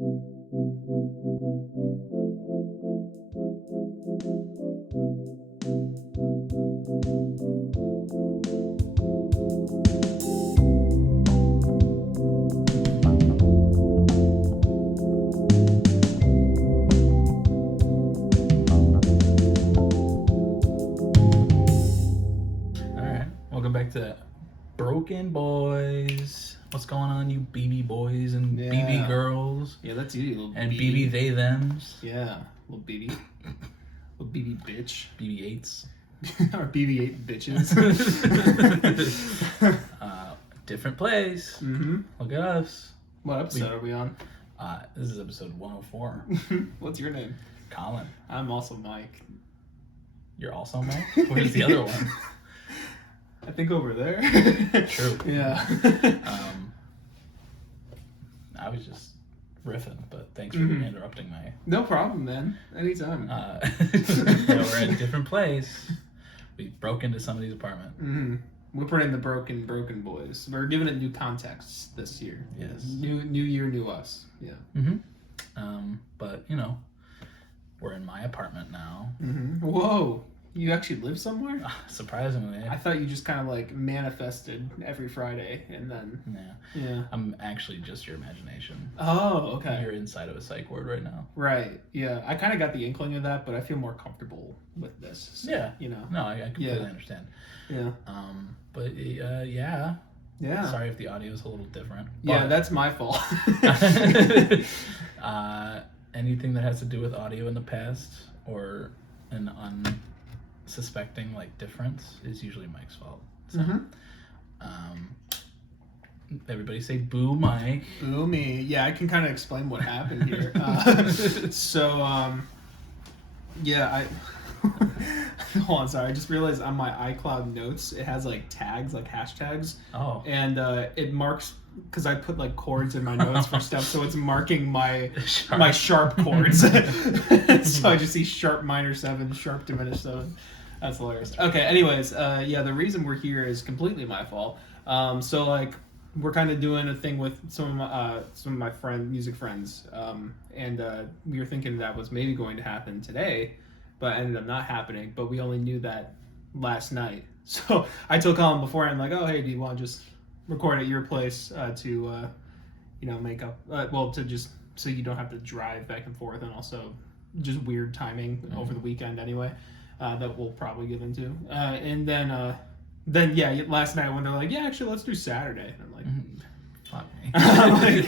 Welcome back to BrokeN Boys. What's going on, you BB boys and BB girls? Yeah, that's you, little and BB they thems. Yeah, little BB, little BB bitch, BB8s, or BB8 bitches. Different place. Mm-hmm. Look at us. What episode are we on? This is episode 104. What's your name? Colin. I'm also Mike. You're also Mike? Where's the other one? I think over there. True. Yeah. I was just riffing, but thanks for interrupting my... No problem, man. Anytime. We're in a different place. We broke into somebody's apartment. Mm-hmm. We're putting the broken boys. We're giving it new context this year. Yes. New year, new us. Yeah. Mm-hmm. But, you know, we're in my apartment now. Mm-hmm. Whoa. You actually live somewhere? Surprisingly. I thought you just kind of like manifested every Friday and then... Yeah. I'm actually just your imagination. Oh, okay. You're inside of a psych ward right now. Right, yeah. I kind of got the inkling of that, but I feel more comfortable with this. So, yeah. You know? No, I completely understand. Yeah. But, yeah. Yeah. Sorry if the audio is a little different. Yeah, that's my fault. Anything that has to do with audio in the past or an unsuspecting like difference is usually Mike's fault. So, everybody say boo Mike. Boo me. Yeah, I can kind of explain what happened here. Yeah, hold on, sorry. I just realized on my iCloud notes, it has like tags, like hashtags. Oh. And it marks, because I put like chords in my notes for stuff, so it's marking my sharp chords. So I just see sharp minor 7, sharp diminished 7. That's hilarious. Okay, anyways, yeah, the reason we're here is completely my fault. So like, we're kind of doing a thing with some of my music friends, and we were thinking that was maybe going to happen today, but ended up not happening. But we only knew that last night. So I told Colin beforehand, like, oh hey, do you want to just record at your place to make up, to just so you don't have to drive back and forth, and also just weird timing over the weekend anyway, that we'll probably get into, and then yeah, last night when they're like, yeah, actually let's do Saturday, and I'm like, fuck me. I'm like,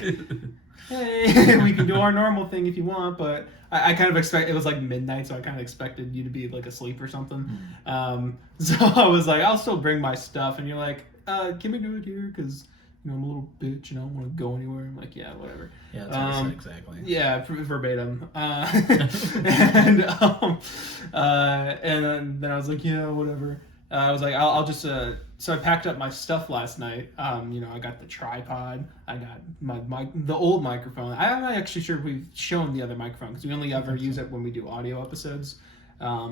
hey, we can do our normal thing if you want, but I kind of expect, it was like midnight, so I kind of expected you to be like asleep or something. So I was like, I'll still bring my stuff, and you're like, can we do it here? Because I'm a little bitch and I don't want to go anywhere. I'm like, yeah, whatever. Yeah, that's what I said exactly. Yeah, verbatim. And then I was like, yeah, whatever. I was like, I'll just. So I packed up my stuff last night. I got the tripod. I got the old microphone. I'm not actually sure if we've shown the other microphone because we only ever use it when we do audio episodes. I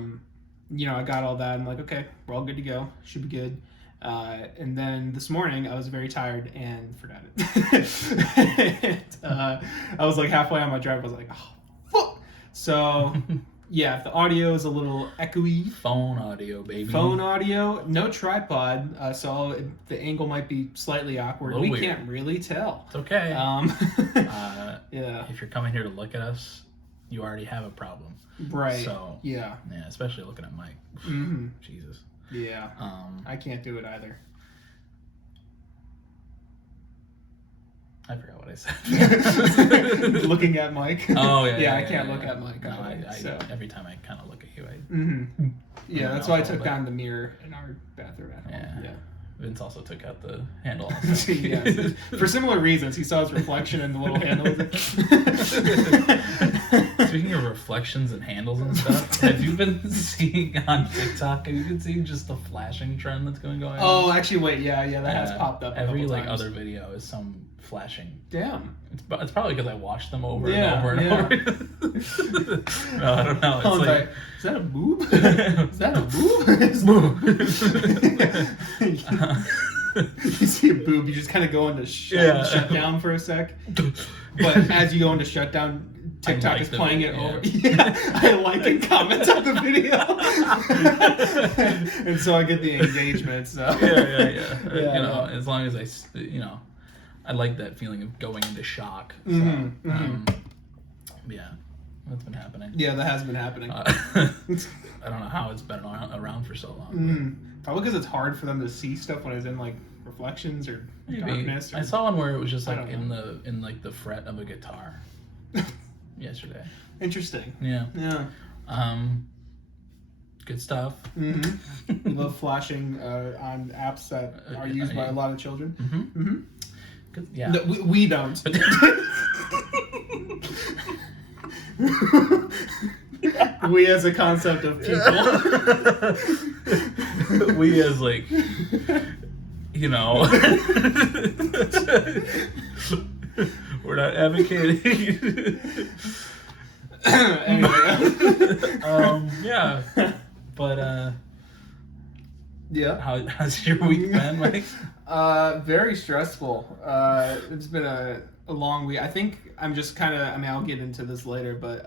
got all that. I'm like, okay, we're all good to go. Should be good. And then this morning I was very tired and forgot it. I was like halfway on my drive. I was like, oh, fuck. So yeah, if the audio is a little echoey. Phone audio, baby. Phone audio, no tripod, so the angle might be slightly awkward. We weird. Can't really tell. It's okay. Yeah. If you're coming here to look at us, you already have a problem. Right. So yeah, especially looking at Mike. Mm-hmm. Jesus. Yeah. I can't do it either. I forgot what I said. Looking at Mike. Oh yeah. Yeah, I can't look at Mike. No, every time I kind of look at you, Yeah, that's why I took down the mirror in our bathroom at home. Yeah. Vince also took out the handle. Yeah, for similar reasons. He saw his reflection in the little handle. Speaking of reflections and handles and stuff, have you been seeing on TikTok? Have you been seeing just the flashing trend that's going on? Oh, actually, wait, yeah, that has popped up. Every times. Other video is some flashing. Damn. It's probably because I watched them over and over and over. No, I don't know. It's like, is that a boob? Is that a boob? Boob. You see a boob, you just kind of go into shut down for a sec. But as you go into shutdown, TikTok is playing it over. Yeah, I like and comment on the video, and so I get the engagement. So as long as I like that feeling of going into shock. So, yeah, that's been happening. Yeah, that has been happening. I don't know how it's been around for so long. Probably because it's hard for them to see stuff when it's in like reflections or darkness. I saw one where it was just like in the fret of a guitar. Yesterday. Interesting. Yeah. Yeah. Good stuff. We love flashing on apps that are used by a lot of children. Good, yeah. No, we don't. We as a concept of people. We as like, we're not advocating. Yeah, but yeah. How's your week been, Mike? Very stressful. It's been a long week. I think I'm just kind of. I mean, I'll get into this later, but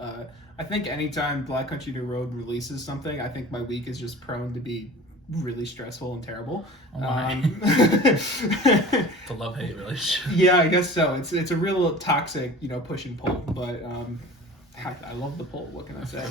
I think anytime Black Country New Road releases something, I think my week is just prone to be really stressful and terrible. Oh my. The love-hate relationship. Yeah, I guess so. It's a real toxic, push and pull. But I love the pull. What can I say?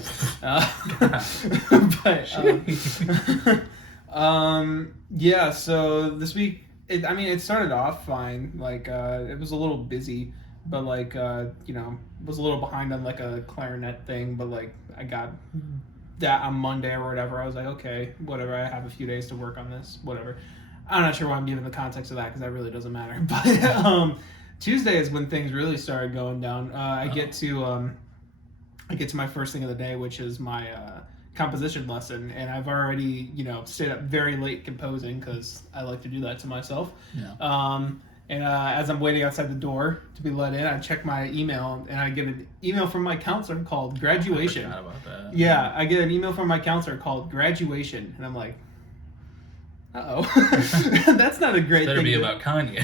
Yeah. So this week, it started off fine. Like it was a little busy, but like was a little behind on like a clarinet thing. But like I got that on Monday or whatever. I was like, okay, whatever. I have a few days to work on this. Whatever. I'm not sure why I'm giving the context of that because that really doesn't matter. But Tuesday is when things really started going down. I get to my first thing of the day, which is my composition lesson, and I've already stayed up very late composing because I like to do that to myself. Yeah. And as I'm waiting outside the door to be let in, I check my email, and I get an email from my counselor called graduation. I forgot about that. Yeah, I get an email from my counselor called graduation, and I'm like, uh-oh. That's not a great thing. Better be about Kanye.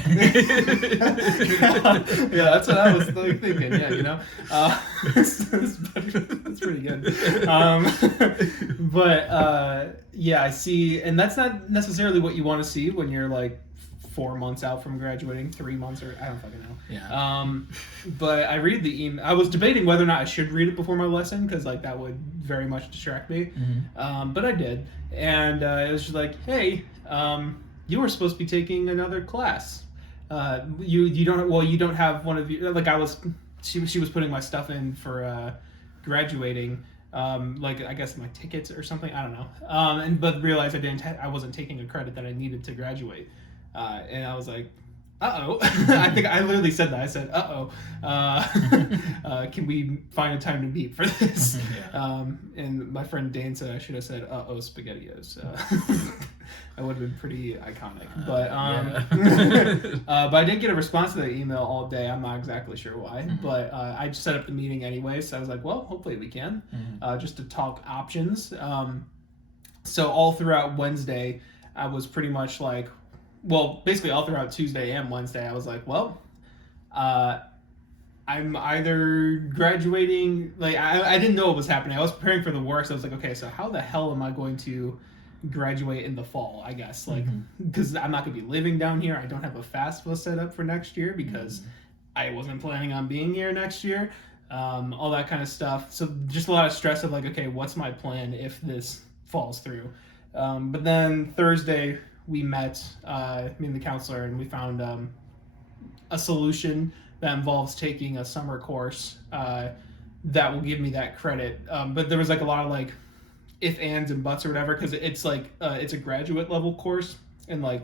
Yeah, that's what I was thinking. Yeah, that's pretty good. Yeah, I see, and that's not necessarily what you want to see when you're like 4 months out from graduating, 3 months, or I don't fucking know. Yeah. But I read the email. I was debating whether or not I should read it before my lesson because like that would very much distract me. But I did, and it was just like, hey, you were supposed to be taking another class. You don't have one of you. Like she was putting my stuff in for graduating. Like I guess my tickets or something. I don't know. But realized I wasn't taking a credit that I needed to graduate. And I was like, uh-oh. I think I literally said that. I said, uh-oh. Can we find a time to meet for this? Yeah. And my friend Dane said I should have said, uh-oh, SpaghettiOs. That would have been pretty iconic. But but I didn't get a response to that email all day. I'm not exactly sure why. But I just set up the meeting anyway. So I was like, well, hopefully we can. Just to talk options. So all throughout Wednesday, I was pretty much like, well, basically all throughout Tuesday and Wednesday, I was like, well, I'm either graduating, like, I didn't know what was happening. I was preparing for the worst. I was like, okay, so how the hell am I going to graduate in the fall, I guess? Like, because I'm not going to be living down here. I don't have a FAFSA set up for next year because I wasn't planning on being here next year. All that kind of stuff. So just a lot of stress of like, okay, what's my plan if this falls through? But then Thursday, we met, me and the counselor, and we found a solution that involves taking a summer course that will give me that credit. But there was like a lot of like if, ands, and buts or whatever, because it's like it's a graduate level course, and like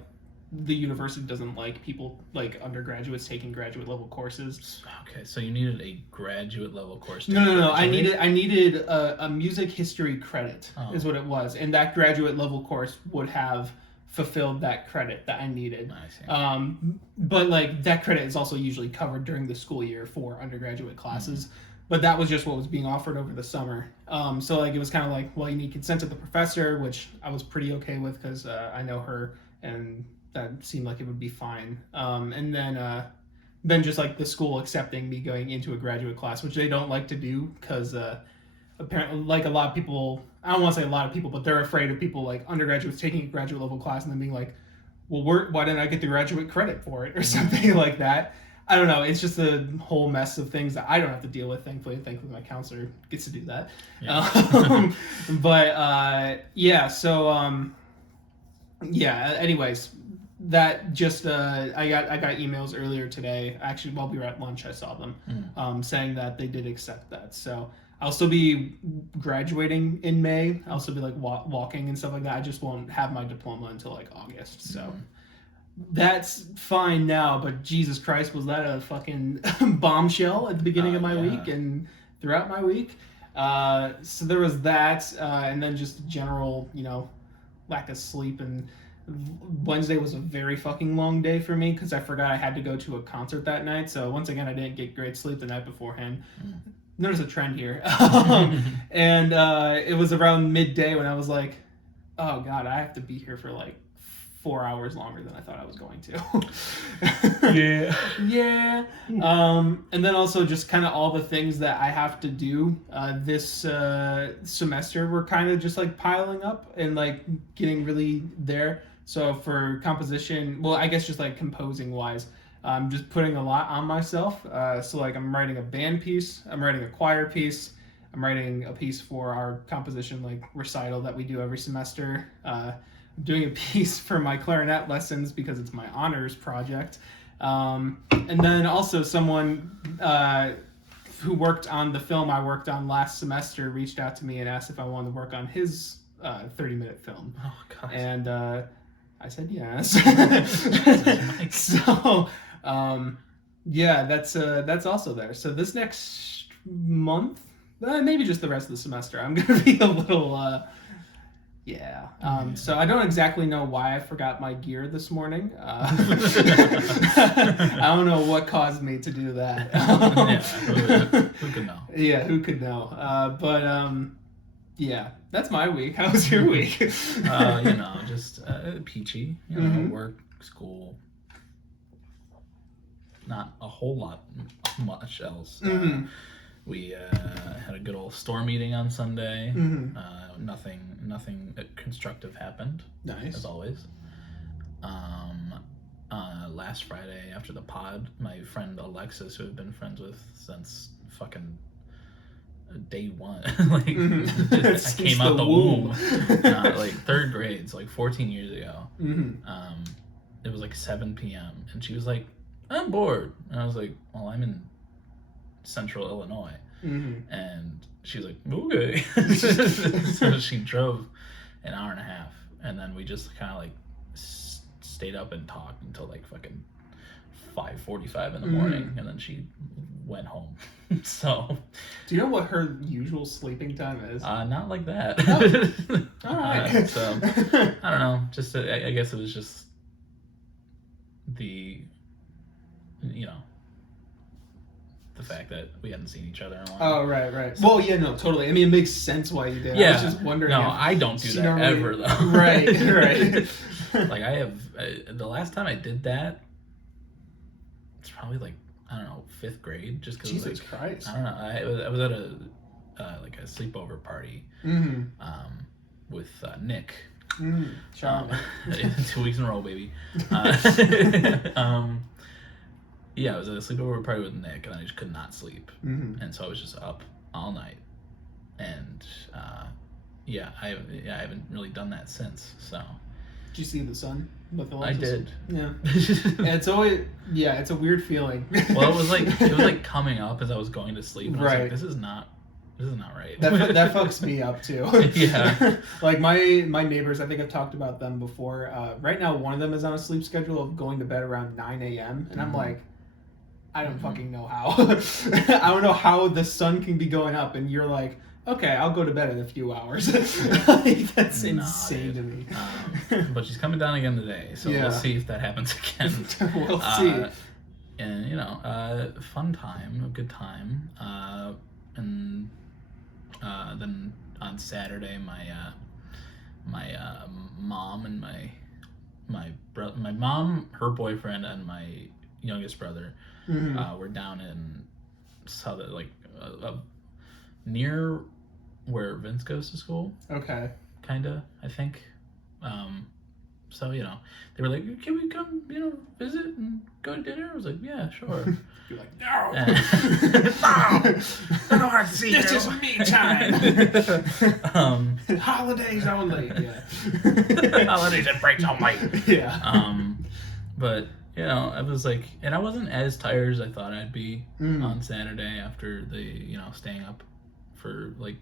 the university doesn't like people like undergraduates taking graduate level courses. Okay, so you needed a graduate level course. No. I needed a music history credit is what it was, and that graduate level course would have fulfilled that credit that I needed. I see. But like that credit is also usually covered during the school year for undergraduate classes. But that was just what was being offered over the summer. So like it was kind of like, well, you need consent of the professor, which I was pretty okay with because I know her, and that seemed like it would be fine. And then just like the school accepting me going into a graduate class, which they don't like to do because apparently, like a lot of people, I don't want to say a lot of people, but they're afraid of people like undergraduates taking a graduate level class and then being like, well, why didn't I get the graduate credit for it or something like that? I don't know. It's just a whole mess of things that I don't have to deal with. Thankfully, my counselor gets to do that. Yeah. Yeah. So yeah. Anyways, that just I got emails earlier today. Actually, while we were at lunch, I saw them saying that they did accept that. So I'll still be graduating in May. I'll still be like walking and stuff like that. I just won't have my diploma until like August. So that's fine now. But Jesus Christ, was that a fucking bombshell at the beginning of my week and throughout my week? So there was that, and then just general, lack of sleep. And Wednesday was a very fucking long day for me because I forgot I had to go to a concert that night. So once again, I didn't get great sleep the night beforehand. There's a trend here. And it was around midday when I was like, oh God, I have to be here for like 4 hours longer than I thought I was going to. Yeah. And then also just kind of all the things that I have to do this semester were kind of just like piling up and like getting really there. So for composition, well, I guess just like composing wise, I'm just putting a lot on myself. So like I'm writing a band piece, I'm writing a choir piece, I'm writing a piece for our composition like recital that we do every semester. I'm doing a piece for my clarinet lessons because it's my honors project. And then also someone who worked on the film I worked on last semester reached out to me and asked if I wanted to work on his 30-minute film. Oh God. And I said yes. So yeah, that's also there. So this next month, maybe just the rest of the semester, I'm gonna be a little so I don't exactly know why I forgot my gear this morning. I don't know what caused me to do that. Who could know? Yeah, who could know? Yeah, that's my week. How was your week? Just peachy. Work, school. Not a whole lot much else. We had a good old store meeting on Sunday. Nothing constructive happened. Nice. As always. Last Friday after the pod, my friend Alexis, who I've been friends with since fucking day one, like I came out the womb, like third grade, so like 14 years ago. It was like 7 p.m. and she was like, I'm bored, and I was like, well, I'm in Central Illinois. And she was like, okay. So she drove an hour and a half, and then we just kind of like stayed up and talked until like fucking 5:45 in the morning, and then she went home. So do you know what her usual sleeping time is? Not like that. Oh. All right. So I don't know, just I guess it was just the the fact that we hadn't seen each other in a while. Oh, right. Well, yeah, no, totally. I mean, it makes sense why you did. Yeah. I was just wondering. No, I don't do that ever, though. Right. Like, I have... the last time I did that, it's probably, like, I don't know, 5th grade, just because... Jesus Christ. I don't know. I was at a sleepover party with Nick. Charming. 2 weeks in a row, baby. Yeah, I was at a sleepover party with Nick, and I just could not sleep. And so I was just up all night. And, I haven't really done that since, so... Did you see the sun with Alexis? I did. Yeah. It's always... Yeah, it's a weird feeling. Well, it was like coming up as I was going to sleep. And I was like, this is not right. That fucks me up, too. Yeah. Like, my neighbors, I think I've talked about them before. Right now, one of them is on a sleep schedule of going to bed around 9 a.m. And I'm like... I don't fucking know how. I don't know how the sun can be going up, and you're like, okay, I'll go to bed in a few hours. Like, that's insane to me. But she's coming down again today, so we'll see if that happens again. We'll see. And, fun time, a good time. And then on Saturday, my mom and my my mom, her boyfriend, and my youngest brother were down in near where Vince goes to school. Okay. Kinda, I think. So, they were like, can we come, visit and go to dinner? I was like, yeah, sure. You're like, no! No! I don't have to see you. This is me time! Holidays only, yeah. Holidays and breaks only. Yeah. But, I was like, and I wasn't as tired as I thought I'd be on Saturday after the, staying up for like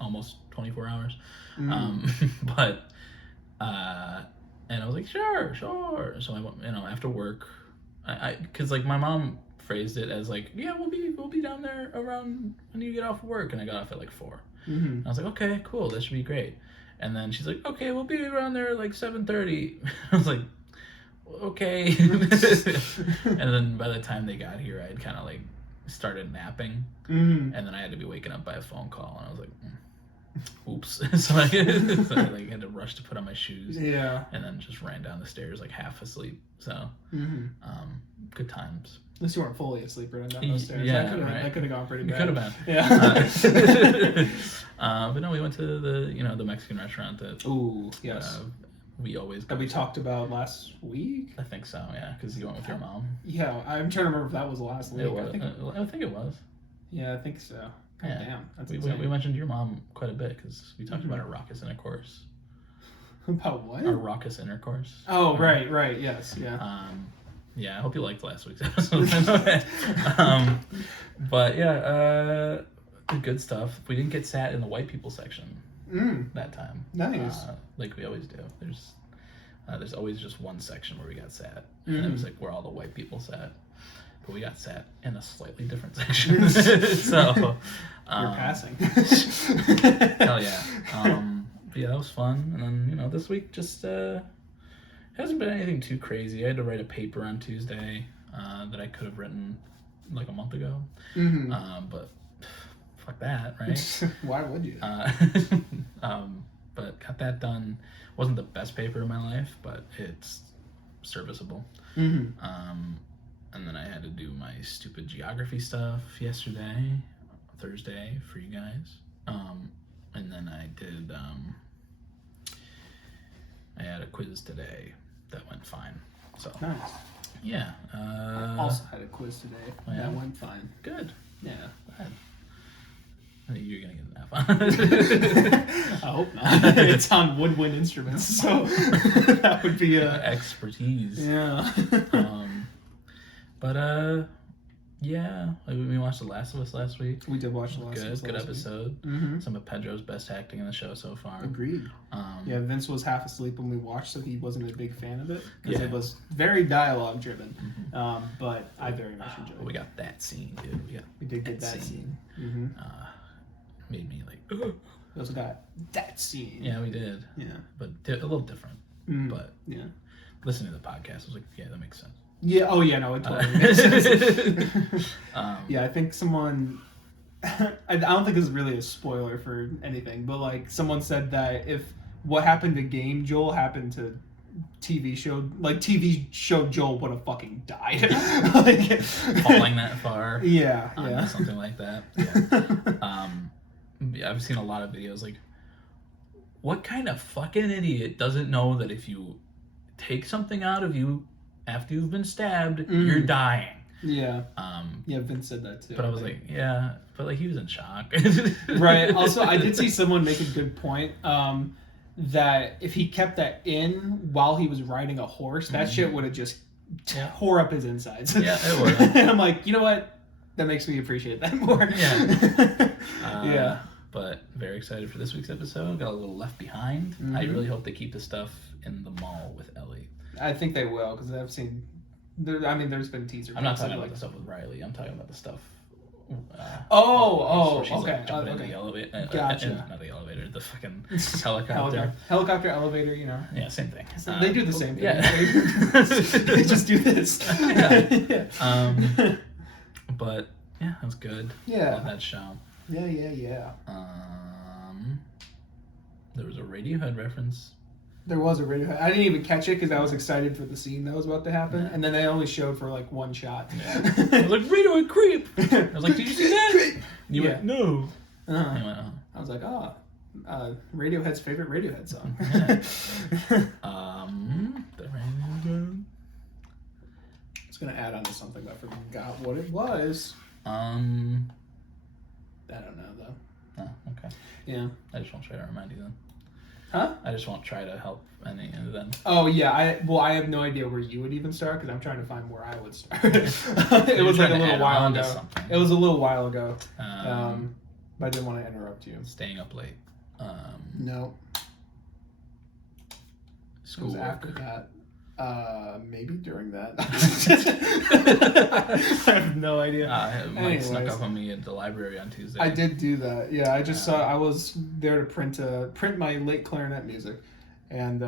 almost 24 hours. But, and I was like, sure. So I went, after work, cause like my mom phrased it as like, yeah, we'll be down there around when you get off of work. And I got off at like 4. And I was like, okay, cool. That should be great. And then she's like, okay, we'll be around there at like 7:30. I was like, okay. And then by the time they got here, I had kind of like started napping. And then I had to be waken up by a phone call. And I was like, oops. so I had to rush to put on my shoes. Yeah. And then just ran down the stairs like half asleep. So, good times. At least you weren't fully asleep running down those stairs. Yeah, that could have gone pretty bad. Could have been. Yeah. But no, we went to the Mexican restaurant that. Ooh, yes. We always go that we to. talked about last week. I think so. Yeah, because you went with your mom. Yeah, I'm trying to remember if that was last week. It was. I think it was. Yeah, I think so. God damn, that's we mentioned your mom quite a bit because we talked about our raucous intercourse. About what? Our raucous intercourse. Oh, right, yes, yeah. Yeah, I hope you liked last week's episode. But yeah, good stuff. We didn't get sat in the white people section that time. Nice. Like we always do. There's always just one section where we got sat, and it was like where all the white people sat. But we got sat in a slightly different section. So you're passing. Hell yeah. But yeah, that was fun. And then, this week just hasn't been anything too crazy. I had to write a paper on Tuesday that I could have written like a month ago. But fuck that, right? Why would you? But got that done. Wasn't the best paper in my life, but it's serviceable. And then I had to do my stupid geography stuff Thursday for you guys. And then I did, I had a quiz today that went fine. So nice. Yeah. I also had a quiz today. That went fine. Good. Yeah. Glad. I think you're gonna get an F on it. I hope not. It's on woodwind instruments, so that would be expertise. Yeah. But yeah, we watched The Last of Us last week. We did watch The Last of Us. Good episode. Some of Pedro's best acting in the show so far. Agreed. Yeah, Vince was half asleep when we watched, so he wasn't a big fan of it because it was very dialogue driven. But I very much enjoyed it. We got that scene, dude. We did get that scene. Made me like. We also got that scene. Yeah, we did. Yeah, but a little different. But yeah, listening to the podcast, I was like, yeah, that makes sense. Yeah. Oh, yeah. No, it totally makes sense. Yeah, I think someone. I don't think it's really a spoiler for anything, but like someone said that if what happened to Game Joel happened to TV show Joel would have fucking died. Like, falling that far. Yeah. Something like that. Yeah. I've seen a lot of videos like, what kind of fucking idiot doesn't know that if you take something out of you after you've been stabbed, you're dying? Yeah. Yeah, Vince said that too. But I was like, yeah, but like he was in shock. Right. Also, I did see someone make a good point. That if he kept that in while he was riding a horse, that shit would have just tore up his insides. Yeah, it would. And I'm like, you know what? That makes me appreciate that more. Yeah. Yeah. But very excited for this week's episode. Got a little left behind. I really hope they keep the stuff in the mall with Ellie. I think they will, because I've seen. There's been teaser. I'm not talking about the stuff with Riley. I'm talking about the stuff. She's okay. Like jumping in the elevator. Gotcha. Not the elevator. The fucking helicopter. Helicopter, elevator. You know. Yeah, same thing. They do the same thing. Yeah. They just do this. Yeah. But yeah, that was good. Yeah. Love that show. Yeah. There was a Radiohead reference There was a Radiohead. I didn't even catch it because I was excited for the scene that was about to happen, and then they only showed for like one shot. Yeah. I was like, Radiohead creep. I was like, did you see that? Creep. You went, no. Uh-huh. I went, oh. I was like, Radiohead's favorite Radiohead song. The Radiohead. I was gonna add on to something, but I forgot what it was. I don't know though. Oh, okay. Yeah. I just won't try to remind you then. Huh? I just won't try to help any and then. Oh yeah, I have no idea where you would even start because I'm trying to find where I would start. It was like a little while ago. It was a little while ago. But I didn't want to interrupt you. Staying up late. No. School it was after that. Maybe during that. I have no idea. Mike snuck up on me at the library on Tuesday. I did do that. Yeah, I just saw. I was there to print my late clarinet music, and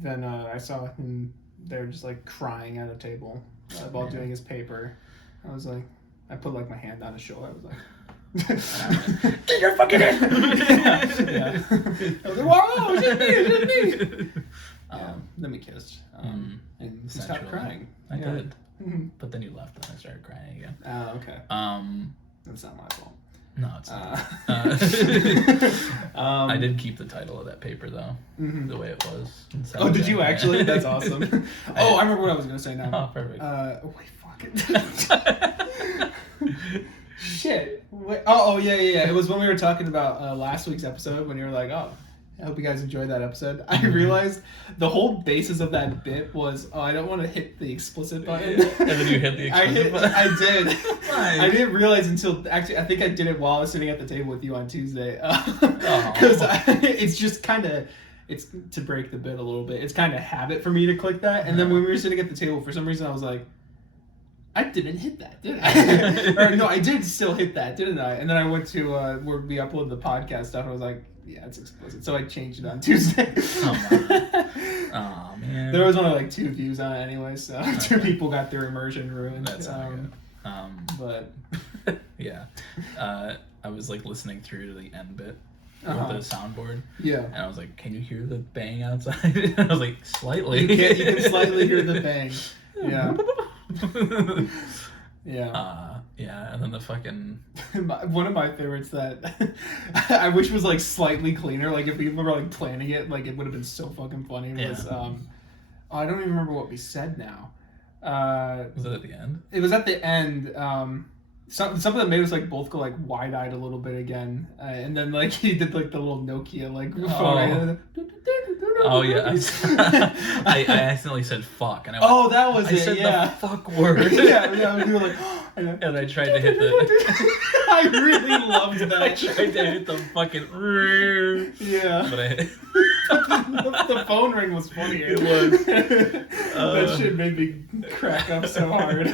then I saw him there just like crying at a table while doing his paper. I was like, I put like my hand on his shoulder. I was like. Get your fucking hand! Yeah. I was like, whoa, it's me! Then we kissed. And he stopped crying. I did. But then you left and I started crying again. Oh, okay. That's not my fault. No, it's not. I did keep the title of that paper though, the way it was. Oh, did you actually? That's awesome. I remember what I was going to say now. Oh, perfect. Wait, fuck it. Shit. Wait. Oh, yeah. It was when we were talking about last week's episode when you were like, oh, I hope you guys enjoyed that episode. I realized the whole basis of that bit was, I don't want to hit the explicit button. And then you hit the explicit button? I did. I didn't realize until, actually, I think I did it while I was sitting at the table with you on Tuesday. Because it's just kind of, it's to break the bit a little bit. It's kind of habit for me to click that. And then when we were sitting at the table, for some reason I was like, I didn't hit that, did I? Or no, I did still hit that, didn't I? And then I went to where we uploaded the podcast stuff, and I was like, yeah, it's explicit. So I changed it on Tuesday. Oh man. There was only like 2 views on it anyway, so 2 people got their immersion ruined. That's but yeah. I was like listening through to the end bit with the soundboard. Yeah. And I was like, can you hear the bang outside? And I was like, slightly. You can slightly hear the bang. Yeah. Yeah, and then the fucking one of my favorites that I wish was like slightly cleaner, like if we were like planning it, like it would have been so fucking funny. Was I don't even remember what we said now. Was it at the end? It was at the end. Something that made us like both go like wide-eyed a little bit again, and then like he did like the little Nokia like phone. Oh yeah, I accidentally said fuck, and I went, that was I said the fuck word. yeah, we were like, and I tried to hit the. I really loved that. I tried to hit the fucking. Yeah. But I hit. The phone ring was funnier. It was. That shit made me crack up so hard.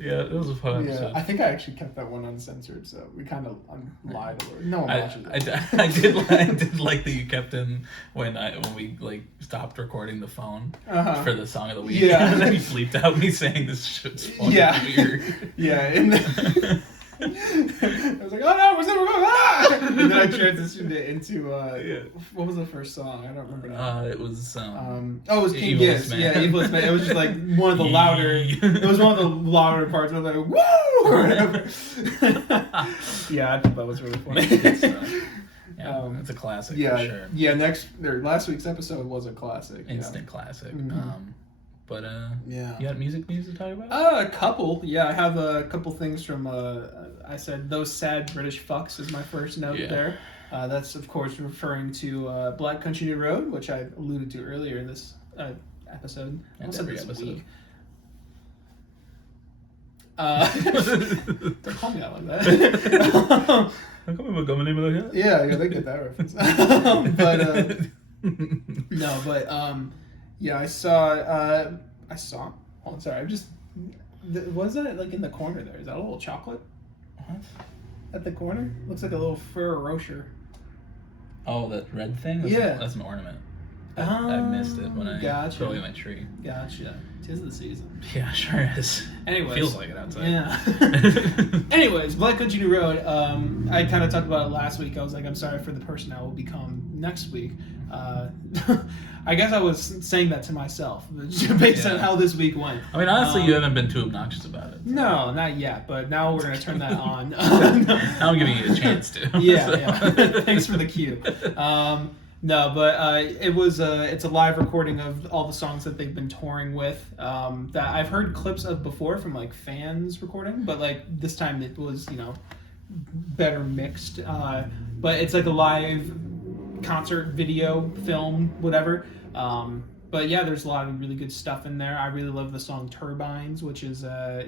Yeah, it was a fun episode. I think I actually kept that one uncensored, so we kind of lied a little. No one watches it. I did like that you kept in when we like stopped recording the phone for the song of the week. Yeah. And then you bleeped out me saying this shit's fucking weird. Yeah, and then I was like, oh no, we're going, and then I transitioned it into what was the first song? I don't remember now. It was it was King Giz. Yeah, Evilest Man. It was just like one of the louder. It was one of the louder parts. I was like, woo, or whatever. Yeah, I thought that was really funny. It's a classic for sure. Yeah, last week's episode was a classic. Instant classic. But you got music news to talk about? A couple. Yeah, I have a couple things from. I said those sad British fucks is my first note there. That's of course referring to Black Country New Road, which I alluded to earlier in this episode. And every episode. Don't call me out like that. How come I'm coming in like that? Yeah, I did get that reference. Yeah, I saw. Oh, sorry. Was that like in the corner there? Is that a little chocolate? What? At the corner? Looks like a little Ferrero Rocher. Oh, that red thing? That's an ornament. I missed it when I threw away my tree. Gotcha. 'Tis the season. Yeah, sure is. Anyways. Feels like it outside. Yeah. Anyways, Black Country New Road. I kind of talked about it last week. I was like, I'm sorry for the person I will become next week. I guess I was saying that to myself based on how this week went. I mean, honestly, you haven't been too obnoxious about it. So. No, not yet. But now we're gonna turn that on. Now I'm giving you a chance to. Yeah. Thanks for the cue. No, but it was it's a live recording of all the songs that they've been touring with. That I've heard clips of before from like fans recording, but like this time it was better mixed. But it's like a live concert video film, whatever. But yeah, there's a lot of really good stuff in there. I really love the song Turbines, which is I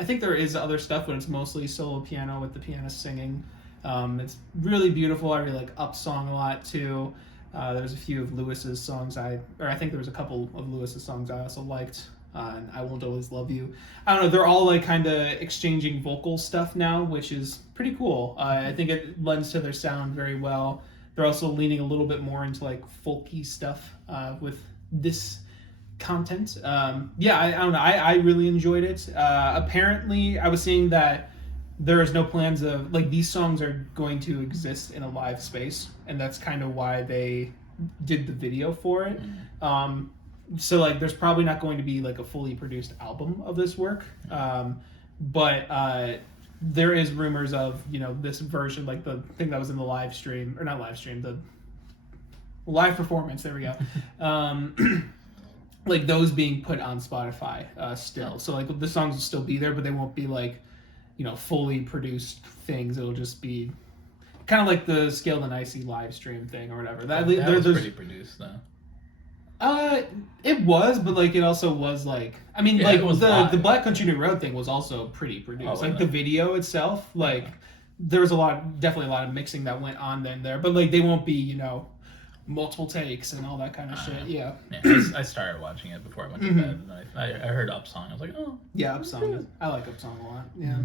think there is other stuff, but it's mostly solo piano with the pianist singing. It's really beautiful. I really like Up Song a lot too. There's a few of Lewis's songs I think there was a couple of Lewis's songs I also liked. And I Won't Always Love You. I don't know, they're all like kind of exchanging vocal stuff now, which is pretty cool. I think it lends to their sound very well. They're also leaning a little bit more into like folky stuff with this content. I don't know, I really enjoyed it. Apparently, I was seeing that there is no plans of, like, these songs are going to exist in a live space, and that's kind of why they did the video for it. So like there's probably not going to be like a fully produced album of this work, but there is rumors of this version, like the thing that was in the live stream, or not live stream, the live performance, there we go. Like those being put on Spotify still, so like the songs will still be there, but they won't be like fully produced things. It'll just be kind of like the Scaled and Icy live stream thing or whatever. That was pretty produced though. It was, but like it also was like, I mean, like the Black Country New Road thing was also pretty produced. Like the video itself, like there was definitely a lot of mixing that went on then there, but like they won't be, multiple takes and all that kind of shit. Yeah. I started watching it before I went to bed, and I heard Up Song. I was like, oh. Yeah, Up Song. I like Up Song a lot. Yeah.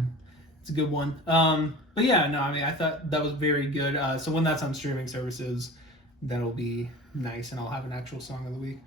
It's a good one. But yeah, no, I mean, I thought that was very good. So when that's on streaming services, that'll be nice, and I'll have an actual song of the week.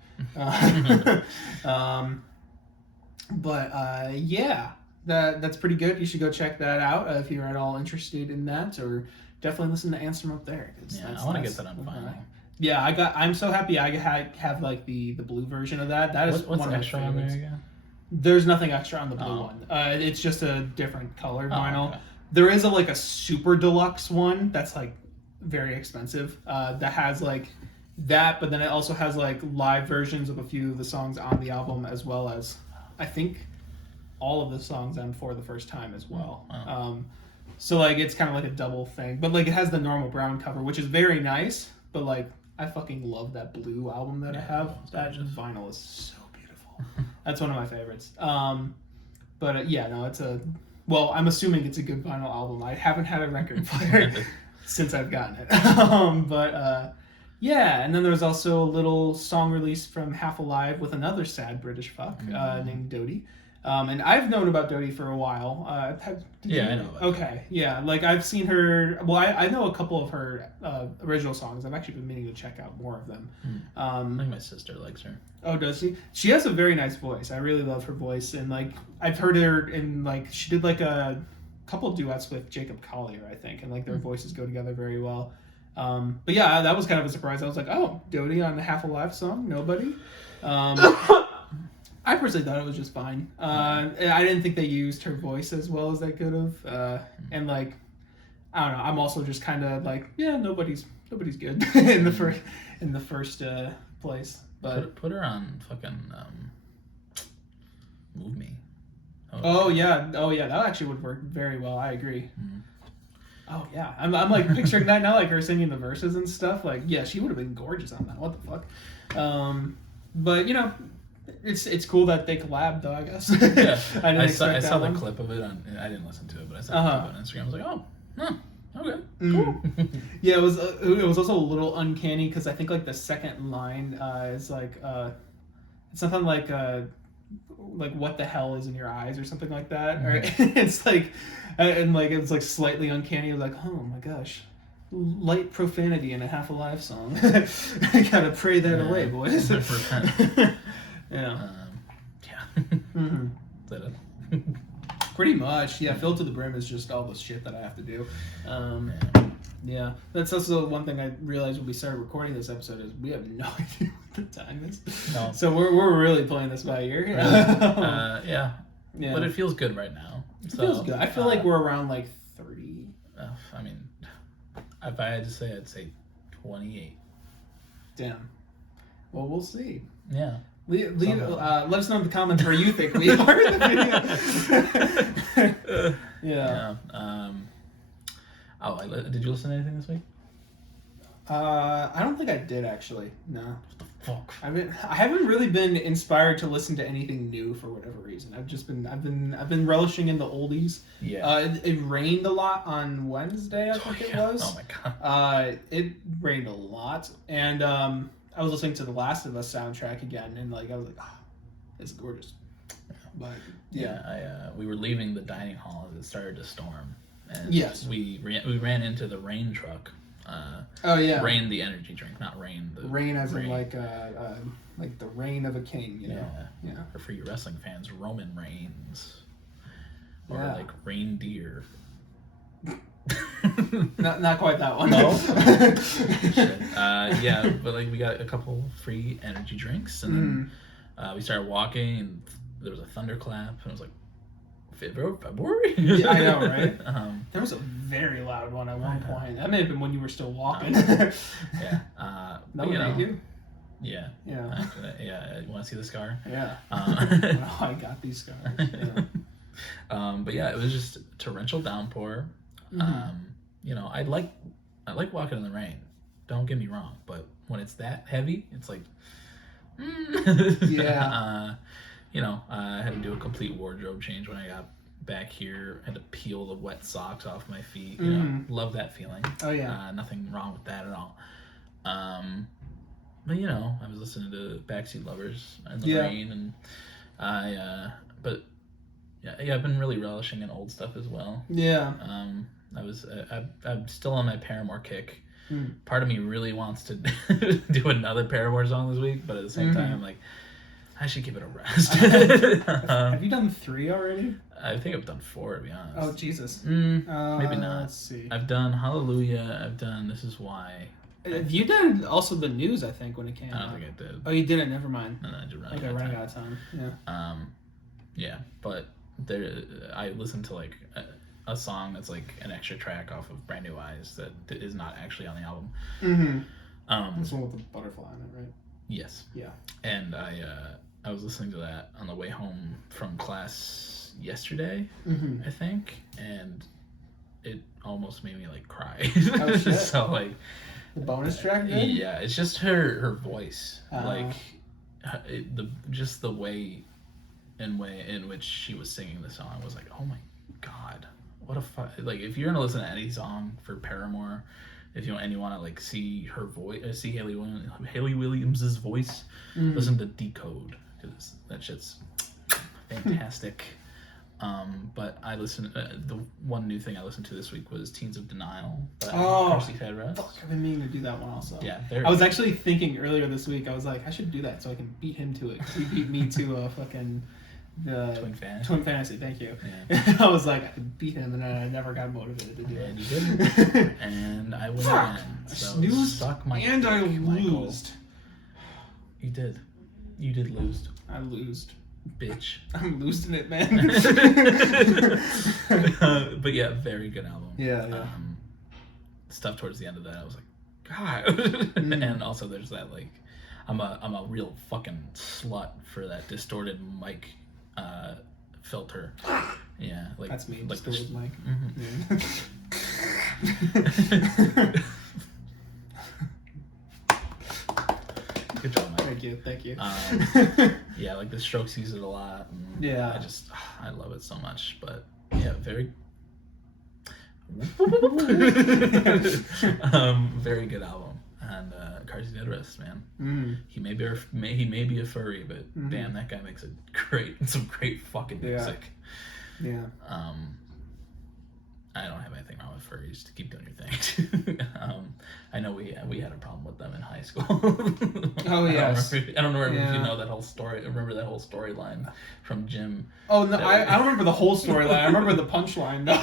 Yeah, that's pretty good. You should go check that out if you're at all interested in that, or definitely listen to Answer Up there. Yeah, I want to get that on vinyl. Yeah, I'm so happy I have like the blue version of that. That is what's one of extra my on favorites. there again? There's nothing extra on the blue one. It's just a different color vinyl. Okay. There is a super deluxe one that's like very expensive. That has like that, but then it also has like live versions of a few of the songs on the album, as well as I think all of the songs on For the First Time as well. Wow. So like it's kind of like a double thing, but like it has the normal brown cover, which is very nice. But like I fucking love that blue album that I have. That vinyl is so beautiful. That's one of my favorites. I'm assuming it's a good vinyl album. I haven't had a record player since I've gotten it. And then there was also a little song release from Half Alive with another sad British fuck named Dodie. And I've known about Dodie for a while. I know about okay, yeah. Like, I've seen her... Well, I know a couple of her original songs. I've actually been meaning to check out more of them. I think my sister likes her. Oh, does she? She has a very nice voice. I really love her voice. And, like, I've heard her in, like... She did, like, a couple duets with Jacob Collier, I think. And, like, their voices go together very well. But, yeah, that was kind of a surprise. I was like, oh, Dodie on the Half Alive song? Nobody? I personally thought it was just fine. I didn't think they used her voice as well as they could have. And like, I don't know. I'm also just kind of like, yeah, nobody's good in the first place. But put her on fucking Move Me. Oh yeah, that actually would work very well. I agree. Oh yeah, I'm like picturing that now, like her singing the verses and stuff. Like, yeah, she would have been gorgeous on that. What the fuck? But it's cool that they collabed, though, I guess. Yeah, I saw the clip of it I didn't listen to it, but I saw the clip on Instagram. I was like, oh, okay, cool. Yeah, it was also a little uncanny because I think like the second line is like it's something like what the hell is in your eyes or something like that, or it's like and like it's like slightly uncanny. Like, oh my gosh. Light profanity in a Half Alive song. I gotta pray that away, boys. Yeah. Mm-hmm. Is that it? Pretty much, yeah. Filled to the brim is just all the shit that I have to do. Yeah, that's also one thing I realized when we started recording this episode is we have no idea what the time is. No. So we're really playing this by ear. Yeah. But it feels good right now. It feels good. I feel like we're around like 30. I mean, if I had to say, I'd say 28. Damn. Well, we'll see. Yeah. Let us know in the comments where you think we are in the video. Yeah. Did you listen to anything this week? I don't think I did actually. No. What the fuck? I haven't really been inspired to listen to anything new for whatever reason. I've been relishing in the oldies. Yeah. It rained a lot on Wednesday, I think it was. Oh my god. It rained a lot, and I was listening to the Last of Us soundtrack again, and like I was like, it's gorgeous. But we were leaving the dining hall as it started to storm, and we ran into the rain truck. Rain the energy drink, not rain the rain as in like the reign of a king, you know. Yeah. Or for you wrestling fans, Roman Reigns, or like reindeer. not quite that one. No. But like we got a couple free energy drinks, and then we started walking, and there was a thunderclap, and it was like February. Yeah, I know, right? There was a very loud one at one point. That may have been when you were still walking. Yeah. You? Yeah. Yeah. You want to see the scar? Yeah. I got these scars. Yeah. But yeah, it was just torrential downpour. I like walking in the rain. Don't get me wrong, but when it's that heavy, it's like, yeah. I had to do a complete wardrobe change when I got back here. I had to peel the wet socks off my feet. Love that feeling. Oh yeah. Nothing wrong with that at all. But I was listening to Backseat Lovers in the rain, and I've been really relishing in old stuff as well. Yeah. I'm still on my Paramore kick. Part of me really wants to do another Paramore song this week, but at the same time, I'm like, I should give it a rest. Have you done 3 already? I think I've done 4, to be honest. Oh, Jesus. Maybe not. Let's see. I've done Hallelujah. I've done This Is Why. You did also the news, I think, when it came out. I don't think I did. Oh, you didn't? Never mind. No, I did run out of time. Yeah. Yeah, but I listened to like a song that's like an extra track off of Brand New Eyes that is not actually on the album. This one with the butterfly on it, right? Yes. Yeah. And I was listening to that on the way home from class yesterday, I think, and it almost made me like cry. Oh shit! So like the bonus track, good? Yeah, it's just her voice, like the way in which she was singing the song was like, oh my god, what a like if you're gonna listen to any song for Paramore, if you want to like see her voice, see Hayley Williams's voice, listen to Decode, because that shit's fantastic. But I listened. The one new thing I listened to this week was "Teens of Denial" by Percy Fedra. Fuck, I've been meaning to do that one also. Yeah, I was actually thinking earlier this week. I was like, I should do that so I can beat him to it. 'Cause he beat me to fucking the Twin Fantasy. Thank you. Yeah. I was like, I could beat him, and then I never got motivated to do it. And you didn't. And I win again. So snoozed suck my and dick, I Michael. losed. You did. You did lose. I losed. Bitch. I'm losing it, man. But yeah, very good album. Yeah. Stuff towards the end of that, I was like, God. And also, there's that like, I'm a real fucking slut for that distorted mic filter. Yeah, like that's me. Like distorted mic. Yeah. Good job, Mike. Thank you. Yeah, like the Strokes use it a lot. And yeah. I love it so much. But yeah, very very good album. And Carsey Dead Rest, man. He may be a furry, but damn, that guy makes some great fucking music. Yeah. I don't have anything wrong with furries. To keep doing your thing. I know we had a problem with them in high school. Oh yes. I don't remember if you know that whole story. Remember that whole storyline from Jim? Oh no, I don't remember the whole storyline. I remember the punchline. No.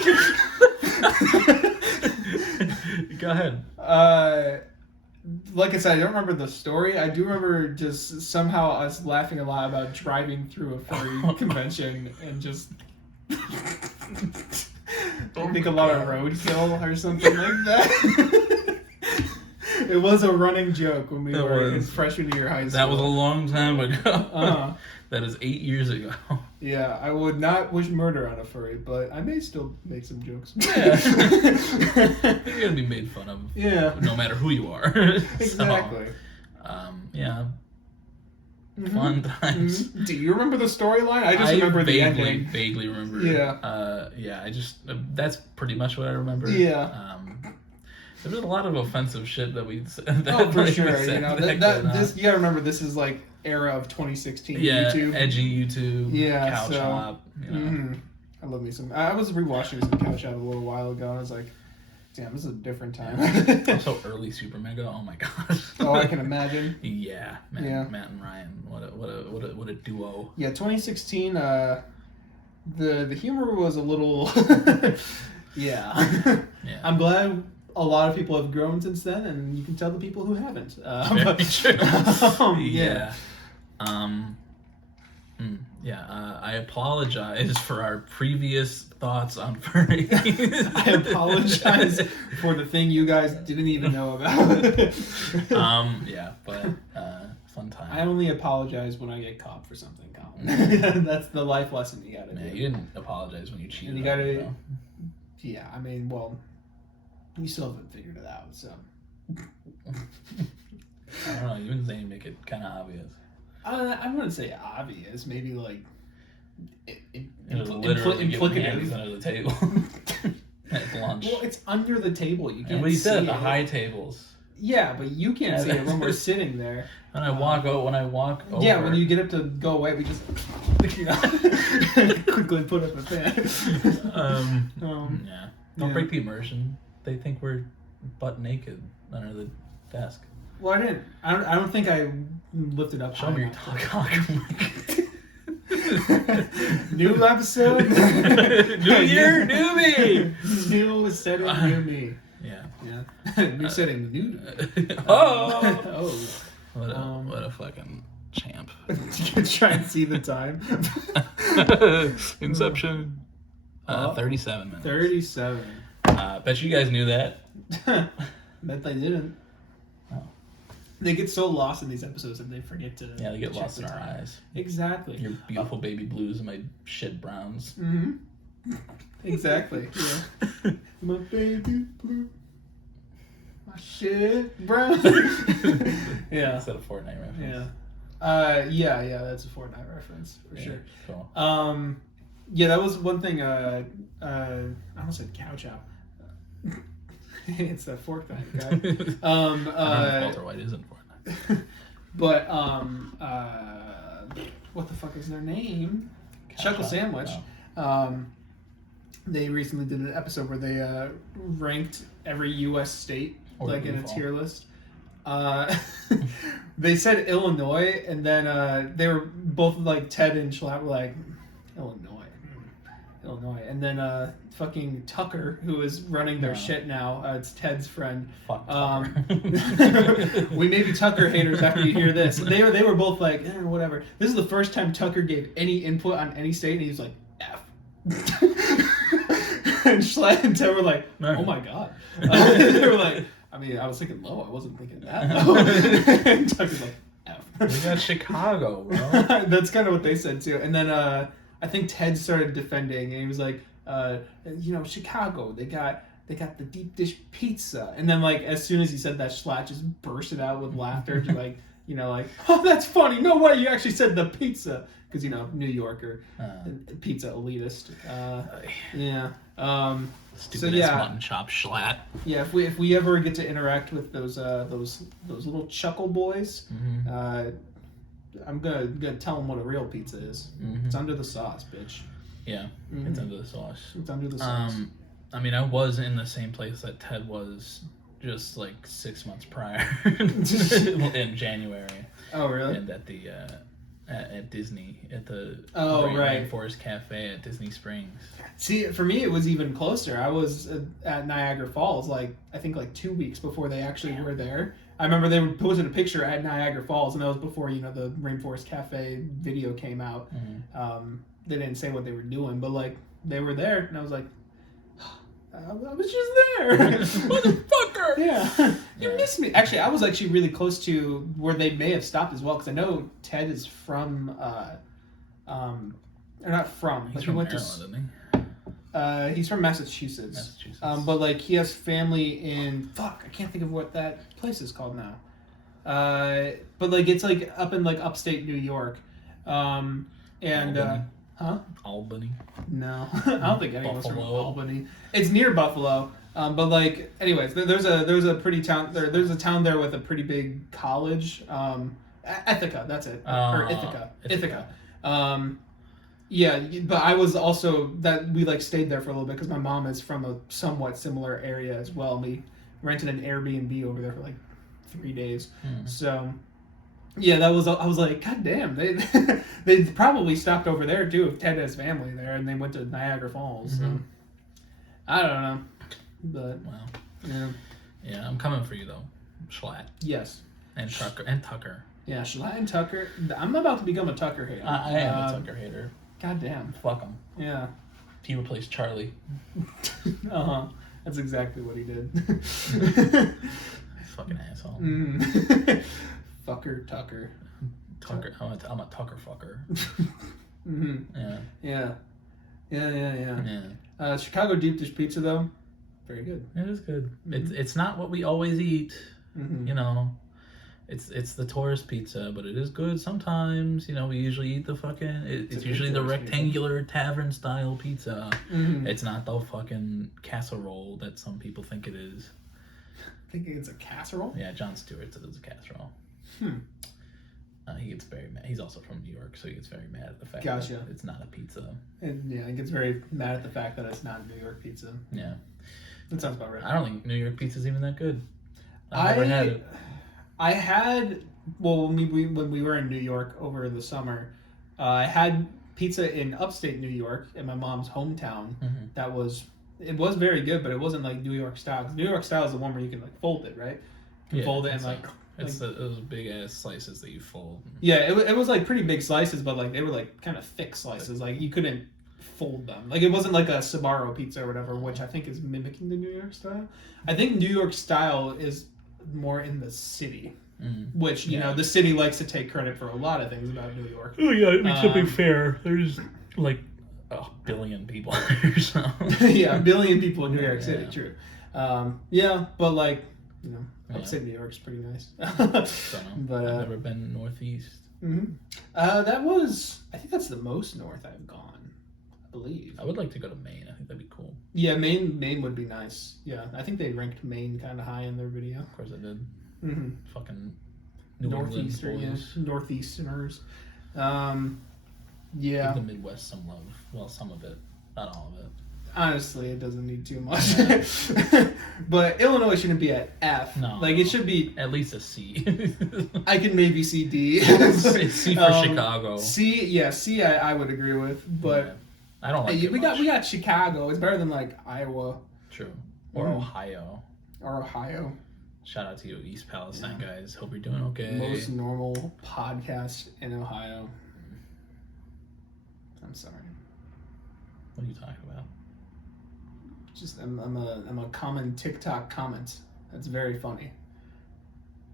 Go ahead. Like I said, I don't remember the story. I do remember just somehow us laughing a lot about driving through a furry convention and just. I think a lot of roadkill or something like that. It was a running joke when we were in freshman year high school. That was a long time ago. That is 8 years ago. Yeah, I would not wish murder on a furry, but I may still make some jokes. Yeah. You're gonna be made fun of. Yeah. No matter who you are. Exactly. So, yeah. Fun times. Mm-hmm. Do you remember the storyline? I just remember the ending. Vaguely remember. Yeah. Yeah. I just that's pretty much what I remember. Yeah. There was a lot of offensive shit that we said. Oh, for sure. You know this. You gotta remember, this is like era of 2016 YouTube. Edgy YouTube. Yeah. Cow Chop. You know. Mm-hmm. I love me some. I was rewatching some Cow Chop a little while ago, and I was like, damn, this is a different time. Also, early Super Mega. Oh my god. Oh, I can imagine. Yeah, Matt and Ryan. What a duo. Yeah, 2016. The humor was a little. Yeah. I'm glad a lot of people have grown since then, and you can tell the people who haven't. Very true. Yeah. I apologize for our previous thoughts on furries. I apologize for the thing you guys didn't even know about. But fun time. I only apologize when I get caught for something, Colin. That's the life lesson you gotta do. You didn't apologize when you cheated. And you gotta. Yeah, I mean, well, you still haven't figured it out, so. I don't know. You've been saying make it kind of obvious. I wouldn't say obvious. Maybe like implicative. Under the table at lunch. Well, it's under the table. You can't. What you said, see the it. high tables. Yeah, but you can't see it when we're sitting there. When I walk over. Yeah, when you get up to go away, we just quickly put up a fan. Yeah. Don't break the immersion. They think we're butt naked under the desk. Well, I didn't. I don't think I lifted up. Show me your cock. New episode. New year, new me. New setting, new me. Yeah. New setting, new. What a fucking champ. Try and see the time. Inception. 37 minutes. 37. Bet you guys knew that. Bet they didn't. Oh. They get so lost in these episodes that they forget to. Yeah, they get lost in our eyes. Exactly. Your beautiful baby blues and my shit browns. Mm-hmm. Exactly. Yeah. My baby blue. My shit brown. Yeah. Is that a Fortnite reference? Yeah. Yeah, that's a Fortnite reference for sure. Cool. Yeah, that was one thing. I almost said cow chop. It's that fork thing, guy. Walter White isn't Fortnite. But what the fuck is their name? Chuckle Sandwich. Oh. They recently did an episode where they ranked every U.S. state like in a tier list. They said Illinois, and then they were both like Ted and Schlatt were like Illinois, and then fucking Tucker, who is running their shit now, it's Ted's friend. Fuck Tucker. We may be Tucker haters after you hear this. They were both like, whatever. This is the first time Tucker gave any input on any state, and he was like, F. And Schlatt and Ted were like, oh my god. They were like, I mean, I was thinking low. I wasn't thinking that low. And Tucker's like, F. We got Chicago, bro. That's kind of what they said too. And then I think Ted started defending, and he was like, Chicago, they got the deep dish pizza. And then like as soon as he said that, Schlatt just bursted out with laughter, to like, oh, that's funny. No way, you actually said the pizza, because New Yorker, pizza elitist. Yeah. Stupid ass mutton chop Schlatt. Yeah, if we ever get to interact with those little chuckle boys, I'm gonna tell them what a real pizza is. Mm-hmm. It's under the sauce, bitch. Yeah, It's under the sauce. It's under the sauce. I mean, I was in the same place that Ted was just like 6 months prior in January. Oh, really? And at the at Disney at the Rainforest Cafe at Disney Springs. See, for me, it was even closer. I was at Niagara Falls, I think 2 weeks before they actually were there. I remember they posted a picture at Niagara Falls, and that was before the Rainforest Cafe video came out. Mm-hmm. They didn't say what they were doing, but they were there, and I was like, I was just there. Motherfucker! Yeah. You missed me. Actually, I was really close to where they may have stopped as well, because I know Ted is from, or not from, but he went Maryland, to... Isn't he? He's from Massachusetts. But he has family in... Fuck, I can't think of what that place is called now. But it's up in upstate New York. And... Albany. Huh? Albany? No. I don't think anyone's from Albany. It's near Buffalo. But anyways, there's a pretty town there. There's a town there with a pretty big college. Ithaca, that's it. Or Ithaca. Yeah, but I was also we stayed there for a little bit because my mom is from a somewhat similar area as well. We rented an Airbnb over there for 3 days. So yeah, I was like, God damn, they probably stopped over there too if Ted has family there, and they went to Niagara Falls. Mm-hmm. So I don't know, but wow, yeah, I'm coming for you though, Schlatt. Yes, and Tucker. Yeah, Schlatt and Tucker. I'm about to become a Tucker hater. I am a Tucker hater. God damn. Fuck him. Yeah. He replaced Charlie. That's exactly what he did. Fucking asshole. Fucker Tucker. Tucker. I'm a Tucker fucker. Mm-hmm. Yeah. Chicago deep dish pizza though, very good. It is good. Mm-hmm. It's not what we always eat. Mm-hmm. It's the tourist pizza, but it is good sometimes. We usually eat the fucking... It's usually the rectangular tavern-style pizza. Mm-hmm. It's not the fucking casserole that some people think it is. Think it's a casserole? Yeah, Jon Stewart says it's a casserole. He gets very mad. He's also from New York, so he gets very mad at the fact that it's not a pizza. And he gets very mad at the fact that it's not New York pizza. Yeah. That sounds about right. I don't think New York pizza's even that good. I've never had it. I had, when we were in New York over the summer, I had pizza in upstate New York in my mom's hometown. Mm-hmm. It was very good, but it wasn't New York style. 'Cause New York style is the one where you can fold it, right? You can fold it and it's those big ass slices that you fold. Yeah, it was pretty big slices, but they were kind of thick slices. You couldn't fold them. It wasn't a Sbarro pizza or whatever, which I think is mimicking the New York style. I think New York style is more in the city, which the city likes to take credit for a lot of things about New York. Oh yeah, to be fair, there's a billion people here, so. Yeah, a billion people in New York City. True. But upstate New York's pretty nice. But I've never been northeast. Mm-hmm. I think that's the most north I've gone. I believe. I would like to go to Maine. I think that'd be cool. Yeah, Maine would be nice. Yeah, I think they ranked Maine kind of high in their video. Of course they did. Mm-hmm. Fucking Northeasterners. Yeah. Give the Midwest some love. Well, some of it, not all of it. Honestly, it doesn't need too much. Yeah. But Illinois shouldn't be at F. No. It should be... At least a C. I can maybe see D. It's C for Chicago. C I would agree with, but... Yeah. I don't like it we got Chicago. It's better than Iowa. True. Or Ohio. Shout out to you, East Palestine guys. Hope you're doing okay. Most normal podcast in Ohio. I'm sorry. What are you talking about? Just I'm a common TikTok comment. That's very funny.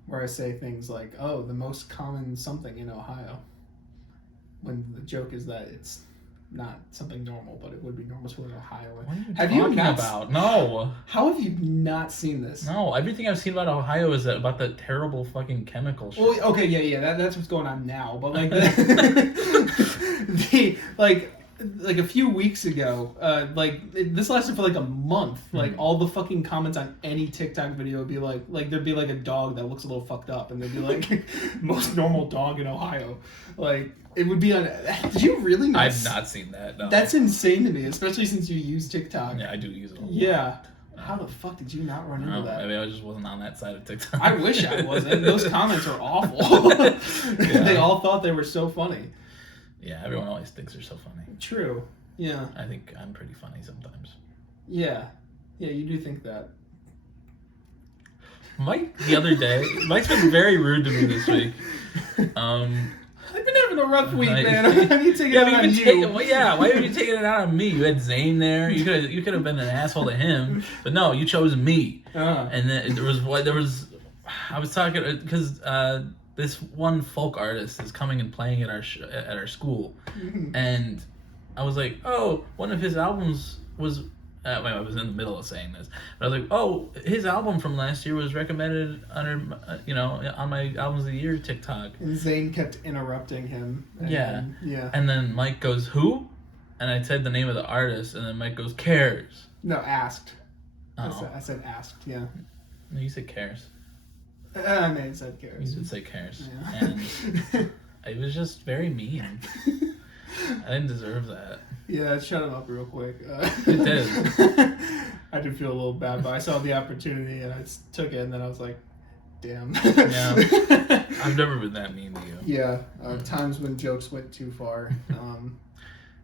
Where I say things like, "Oh, the most common something in Ohio," when the joke is that it's not something normal, but it would be normal for an Ohioan. What are you talking about? No. How have you not seen this? No, everything I've seen about Ohio is about the terrible fucking chemical shit. Well, okay, yeah, that's what's going on now. But like a few weeks ago, this lasted for like a month. Like all the fucking comments on any TikTok video would be like there'd be like a dog that looks a little fucked up, and they'd be like, most normal dog in Ohio. Like it would be on. Did you really know? I've not seen that. No. That's insane to me, especially since you use TikTok. Yeah, I do use it a lot. Yeah. How the fuck did you not run into that? Maybe I just wasn't on that side of TikTok. I wish I wasn't. Those comments are awful. They all thought they were so funny. Yeah, everyone always thinks they're so funny. True. Yeah. I think I'm pretty funny sometimes. Yeah. Yeah, you do think that. Mike, the other day, Mike's been very rude to me this week. I've been having a rough week, man. Why are you taking it out on you? Why are you taking it out on me? You had Zane there. You could have been an asshole to him, but no, you chose me. And then I was talking because this one folk artist is coming and playing at our school, and I was like, oh, one of his albums was. I was in the middle of saying this, but I was like, "Oh, his album from last year was recommended under, on my albums of the year TikTok." And Zane kept interrupting him. Yeah. And then Mike goes, "Who?" And I said the name of the artist, and then Mike goes, "Cares." No, asked. Oh. I said asked. Yeah. No, you said Cares. I mean, it said Cares. You did say Cares, yeah. And it was just very mean. I didn't deserve that. Yeah, shut him up real quick. It did. I did feel a little bad, but I saw the opportunity and I took it, and then I was like, damn. Yeah. I've never been that mean to you. Yeah, times when jokes went too far.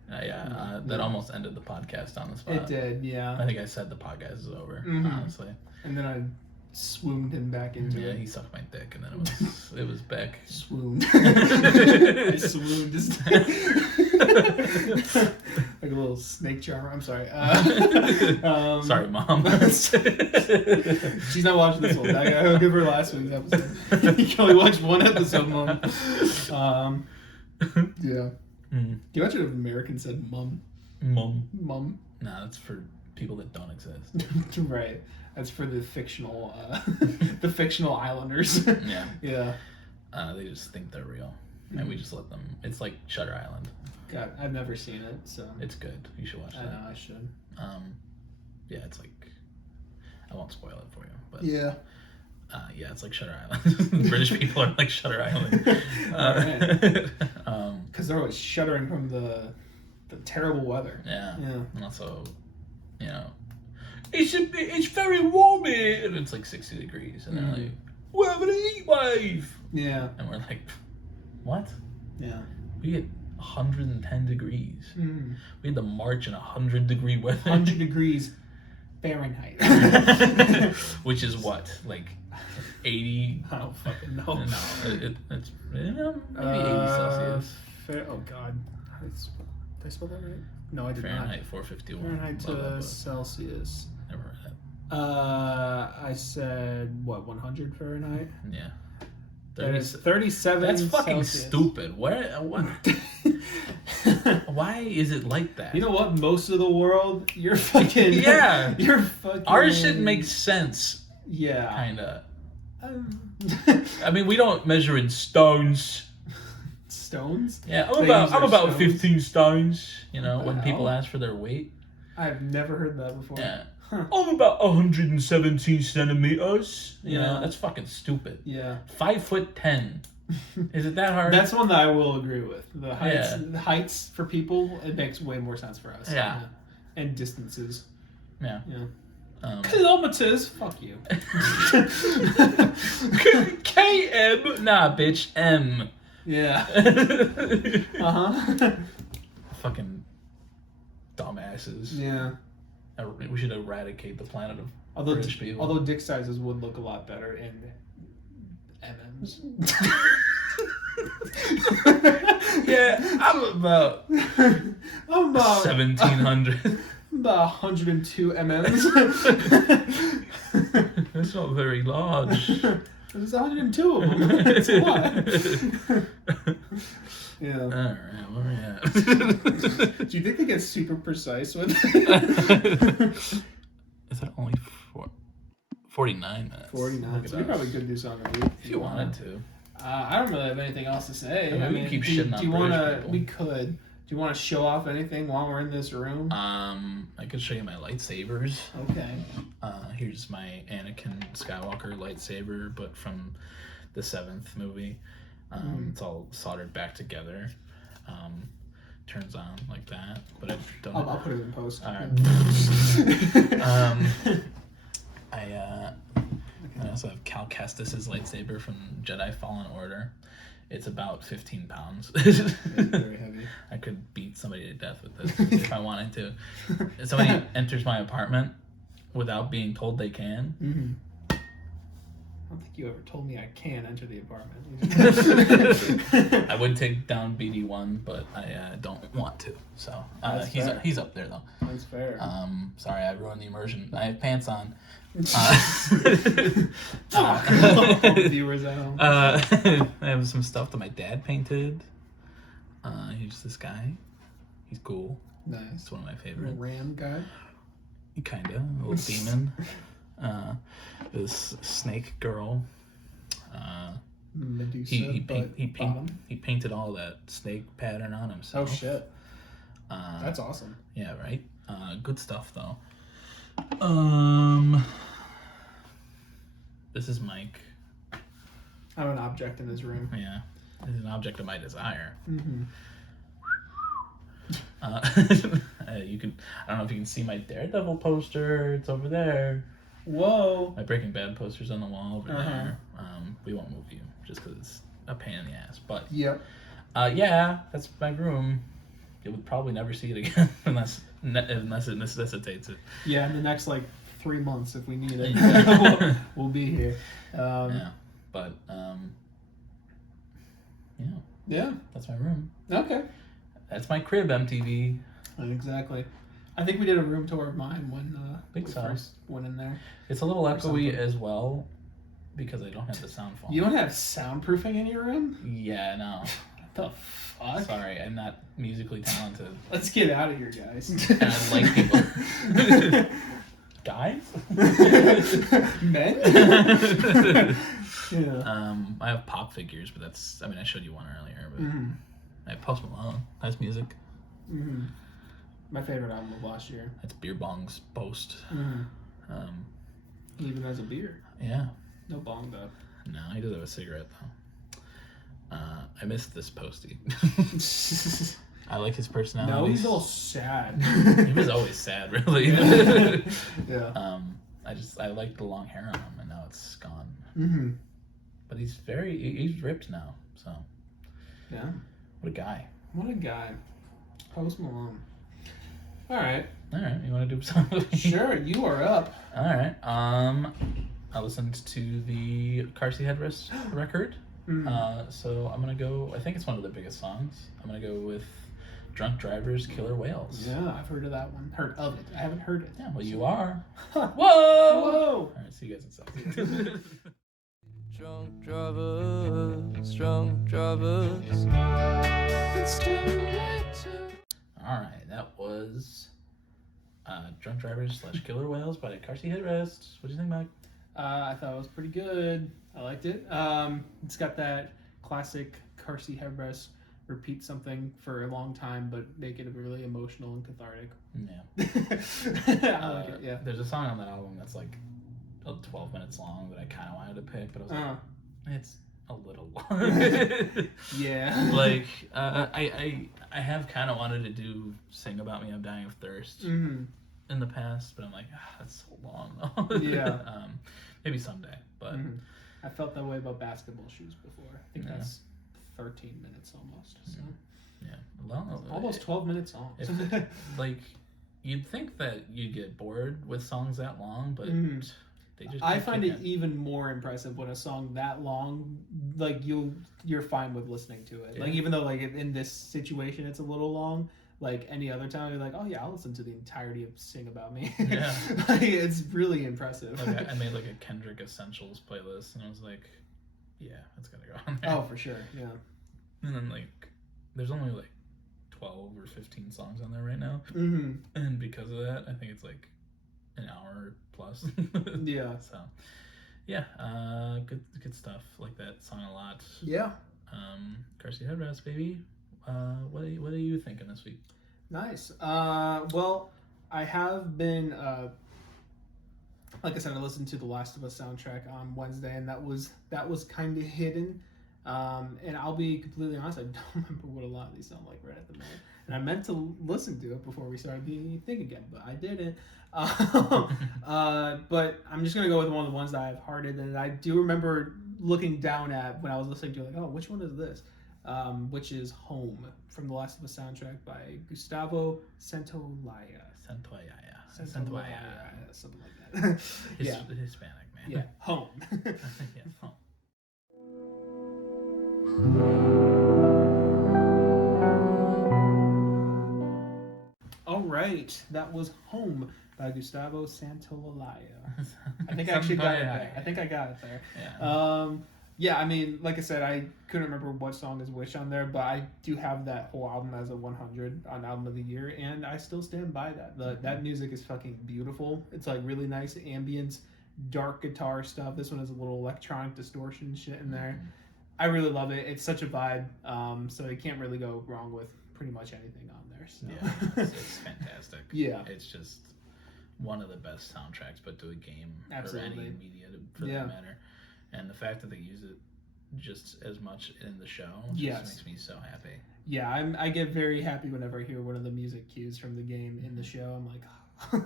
That almost ended the podcast on the spot. It did, yeah. I think I said the podcast is over, honestly. And then I swooned him back into it. Yeah, he sucked my dick, and then it was back. Swooned. I swooned his dick. Like a little snake charmer. I'm sorry. Sorry, Mom. She's not watching this one. I'll give her last week's episode. You can only watch one episode, Mom. Yeah. Can you imagine if Americans said mum? Mum? Nah, that's for people that don't exist. Right. That's for the fictional islanders. Yeah. Yeah. They just think they're real. And we just let them. It's like Shutter Island. God, I've never seen it, so. It's good. You should watch that. I know, I should. Yeah, it's like, I won't spoil it for you, but. Yeah. Yeah, it's like Shutter Island. British people are like Shutter Island. Because they're always shuddering from the terrible weather. Yeah. Yeah. And also, it's very warm here, and it's like 60 degrees, and they're like, we're having a heat wave. Yeah. And we're like, what? Yeah. We get 110 degrees. We had to march in 100-degree weather. 100 degrees Fahrenheit. Which is what? Like 80? I don't fucking know. No, it's maybe 80 Celsius. Oh, God. Did I spell that right? No, I did Fahrenheit not. 451. Fahrenheit to Celsius. Never heard that. I said, what, 100 Fahrenheit? Yeah. That is 37 That's fucking Celsius. Stupid. What? Why is it like that? You know what? Most of the world, you're fucking... Yeah. You're fucking... Our shit makes sense. Yeah. Kinda. I mean, we don't measure in stones. Stones? Yeah, I'm about 15 stones, when people hell? ask for their weight. I've never heard that before. Yeah. Huh. I'm about 117 centimeters. That's fucking stupid. Yeah. 5'10". Is it that hard? That's one that I will agree with. The heights for people, it makes way more sense for us. Yeah. And distances. Yeah. Kilometers? Fuck you. KM? Nah, bitch. M. Yeah. Fucking dumbasses. Yeah. We should eradicate the planet of British people. Although dick sizes would look a lot better in MMs. Yeah, I'm about 1700. About 102 MMs. That's not very large. There's 102 of them. It's a lot. Yeah. All right, where are we at? Do you think they get super precise with it? Is that only 49 minutes? 49. So we probably could do something a week. If you wanted to. I don't really have anything else to say. I mean, we can keep shitting on British people. We could. Do you want to show off anything while we're in this room? I could show you my lightsabers. Okay. Here's my Anakin Skywalker lightsaber, but from the 7th movie. It's all soldered back together. Turns on like that, but I don't. I'll put it in post. All right. I also have Cal Kestis's lightsaber from Jedi Fallen Order. It's about 15 pounds. Very heavy. I could beat somebody to death with this if I wanted to. If somebody enters my apartment without being told they can. Mm-hmm. I don't think you ever told me I can enter the apartment. I would take down BD1, but I don't want to. So he's up there though. That's fair. Sorry, I ruined the immersion. I have pants on. Viewers at home. I have some stuff that my dad painted. He's this guy. He's cool. Nice. It's one of my favorites. Ram guy. Kinda, a little demon. This snake girl. Medusa. He painted all that snake pattern on himself. Oh shit. That's awesome. Yeah, right. Good stuff though. This is Mike. I'm an object in his room. Yeah, it's an object of my desire. Mm-hmm. You can. I don't know if you can see my Daredevil poster. It's over there. Whoa. My Breaking Bad poster's on the wall over there. We won't move you just because it's a pain in the ass. But yep. Yeah, that's my room. You would probably never see it again unless it necessitates it. Yeah, in the next 3 months if we need it, we'll be here. Yeah, but yeah, that's my room. Okay. That's my crib, MTV. Exactly. I think we did a room tour of mine when we so. first went in there. It's a little echoey as well because I don't have the sound phone. You don't have soundproofing in your room? Yeah, no. What the fuck? Sorry, I'm not musically talented. Let's get out of here, guys. And I like people. Guys? Men? Yeah. I have pop figures, but that's, I showed you one earlier, but I have Post Malone. Nice music. Mm-hmm. My favorite album of last year. That's Beer Bong's Boast. Mm-hmm. He even has a beer. Yeah. No bong, though. No, he does have a cigarette, though. I missed this postie. I like his personality. No, he's all sad. He was always sad, really. Yeah. I like the long hair on him, and now it's gone. Mm-hmm. But he's ripped now, so. Yeah. What a guy. What a guy. Post Malone. All right. You want to do something? Sure, you are up. All right. I listened to the Car Seat Headrest record. So I'm gonna go. I think it's one of their biggest songs. I'm gonna go with Drunk Drivers, Killer Whales. Yeah, I've heard of that one. Heard of it. I haven't heard it. Yeah, well, you are. Whoa! All right, see you guys in a second. Drunk drivers. All right, that was Drunk Drivers / Killer Whales by Car Seat Headrest. What do you think, Mike? I thought it was pretty good. I liked it. It's got that classic car seat headrest, repeat something for a long time, but make it really emotional and cathartic. Yeah. I like it, yeah. There's a song on that album that's 12 minutes long that I kind of wanted to pick, but I was like, it's a little long. Yeah. I have kind of wanted to Sing About Me, I'm Dying of Thirst in the past, but I'm like, that's so long though. Yeah. Maybe someday, but. I felt that way about Basketball Shoes before. I think that's 13 minutes almost. So. Yeah. Well, almost 12-minute songs. You'd think that you'd get bored with songs that long, but they just. I find it even more impressive when a song that long, you're fine with listening to it. Yeah. Even though in this situation it's a little long. Any other time, you're like, oh yeah, I'll listen to the entirety of Sing About Me. Yeah. It's really impressive. I made a Kendrick Essentials playlist, and I was like, yeah, that's gotta go on there. Oh, for sure, yeah. And then there's only 12 or 15 songs on there right now. And because of that, I think it's an hour plus. Yeah. So, yeah, good stuff. Like that song a lot. Yeah. Car Seat Headrest, baby. what are you thinking this week? Nice. Well, I have been, like I said, I listened to the Last of Us soundtrack on Wednesday, and that was kind of hidden. And I'll be completely honest, I don't remember what a lot of these sound like right at the moment. And I meant to listen to it before we started the thing again, but I didn't. But I'm just gonna go with one of the ones that I've hearted, and I do remember looking down at when I was listening to it, like, oh, which one is this? Which is Home from the Last of Us soundtrack by Gustavo Santaolalla. Santaolalla. Something like that. Yeah. Hispanic, man. Yeah, Home. Yeah, Home. All right, that was Home by Gustavo Santaolalla. I think I actually got it there. I think I got it there. Yeah. Yeah, I mean, like I said, I couldn't remember what song is which on there, but I do have that whole album as a 100 on Album of the Year, and I still stand by that. That music is fucking beautiful. It's like really nice ambience, dark guitar stuff. This one has a little electronic distortion shit in there. I really love it. It's such a vibe, so you can't really go wrong with pretty much anything on there. So. Yeah, it's fantastic. Yeah. It's just one of the best soundtracks put to a game Absolutely. or any media for that matter. And the fact that they use it just as much in the show just makes me so happy. Yeah, I get very happy whenever I hear one of the music cues from the game in the show. I'm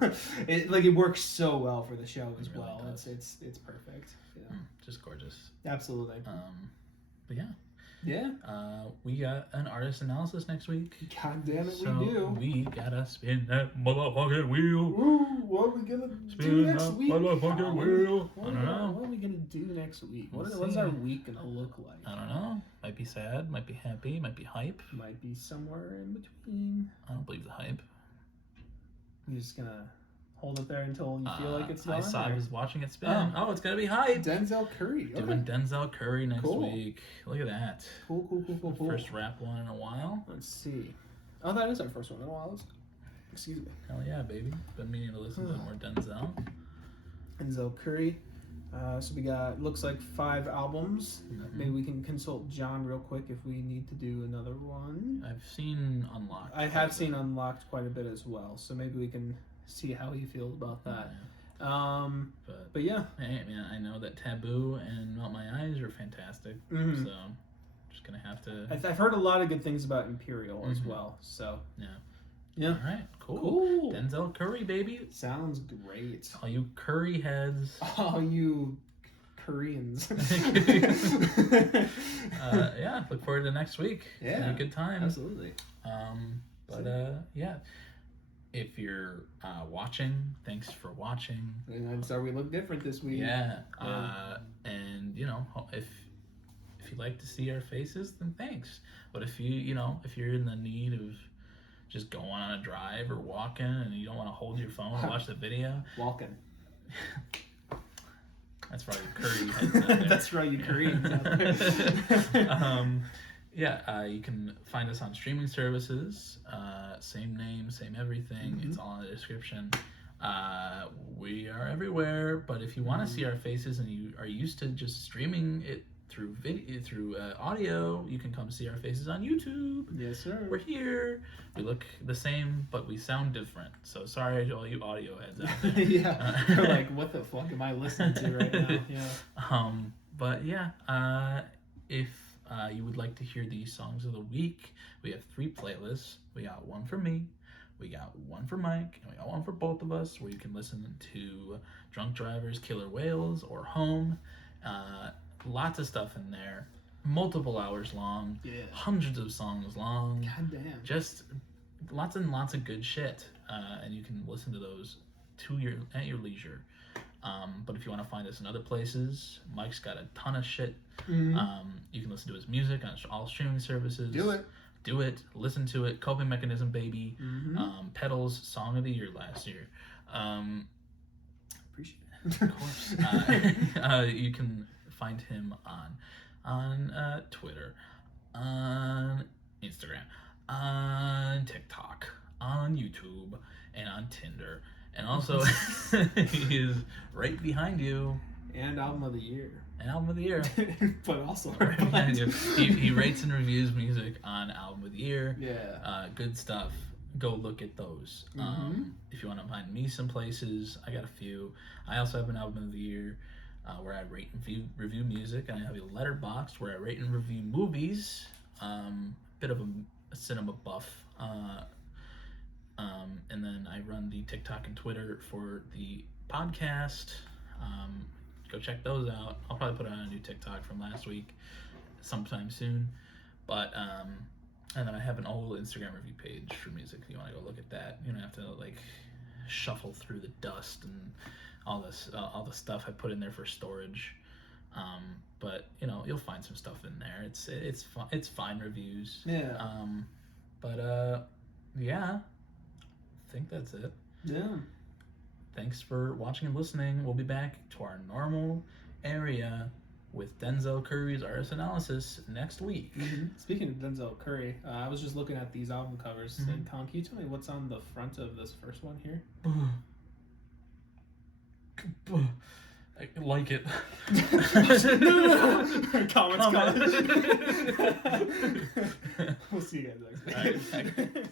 like, it works so well for the show as well. Does. It's perfect. Yeah. Just gorgeous. Absolutely. But yeah. Yeah. We got an artist analysis next week. God damn it, so we do. We gotta spin that motherfucking wheel. Ooh, what are we gonna do next week? Motherfucking wheel. I don't know. What are we gonna do next week? What is our week gonna look like? I don't know. Might be sad, might be happy, might be hype. Might be somewhere in between. I don't believe the hype. You're just gonna hold it there until you feel like it's done? I was watching it spin. Oh, it's gonna be hype. Denzel Curry. Okay. Doing Denzel Curry next week. Look at that. Cool. First rap one in a while. Let's see. Oh, that is our first one in a while. Excuse me. Hell yeah, baby. Been meaning to listen to more Denzel. Denzel Curry. So we got, looks like 5 albums. Mm-hmm. Maybe we can consult John real quick if we need to do another one. I've seen Unlocked. I have seen Unlocked quite a bit as well. So maybe we can see how he feels about that. Yeah. But yeah. Hey, man, I know that Taboo and Melt My Eyes are fantastic. Mm-hmm. So just gonna have to. I've heard a lot of good things about Imperial as well. So yeah. All right, cool. Denzel Curry, baby. Sounds great. All you Curry heads. All you Koreans. Yeah, look forward to next week. Yeah. It's gonna be a good time. Absolutely. Yeah. If you're watching, thanks for watching. And so we look different this week. Yeah. And if you like to see our faces, then thanks. But if if you're in the need of just going on a drive or walking and you don't want to hold your phone and watch the video. Walking. That's probably Curry heads out there. That's right, you Koreans out there. You can find us on streaming services. Same name, same everything. Mm-hmm. It's all in the description. We are everywhere, but if you want to see our faces and you are used to just streaming it through audio, you can come see our faces on YouTube. Yes, sir. We're here. We look the same, but we sound different. So sorry to all you audio heads out there. Yeah. They're like, what the fuck am I listening to right now? Yeah. But yeah, if you would like to hear these songs of the week, we have 3 playlists. We got one for me, we got one for Mike, and we got one for both of us, where you can listen to Drunk Drivers, Killer Whales, or Home. Lots of stuff in there, multiple hours long, hundreds of songs long. God damn. Just lots and lots of good shit, and you can listen to those at your leisure. But if you want to find us in other places, Mike's got a ton of shit. Mm-hmm. You can listen to his music on all streaming services. Do it. Listen to it. Coping Mechanism, baby. Mm-hmm. Pedals, Song of the Year last year. Appreciate it. Of course. You can find him on Twitter, on Instagram, on TikTok, on YouTube, and on Tinder. And also, he is right behind you. And Album of the Year. an album of the year. But also, he rates and reviews music on album of the year. Yeah. Good stuff. Go look at those. If you want to find me some places, I got a few. I also have an album of the year where I rate and review music, and I have a letterbox where I rate and review movies. Bit of a cinema buff. And then I run the TikTok and Twitter for the podcast. Go check those out. I'll probably put out a new TikTok from last week sometime soon. But and then I have an old Instagram review page for music. If you want to go look at that, you don't have to like shuffle through the dust and all the stuff I put in there for storage. But you know, you'll find some stuff in there. It's fine reviews. Yeah. Yeah. I think that's it. Yeah. Thanks for watching and listening. We'll be back to our normal area with Denzel Curry's artist analysis next week. Speaking of Denzel Curry, I was just looking at these album covers. And Colin, can you tell me what's on the front of this first one here? I like it. Comments. We'll see you guys next week. All right.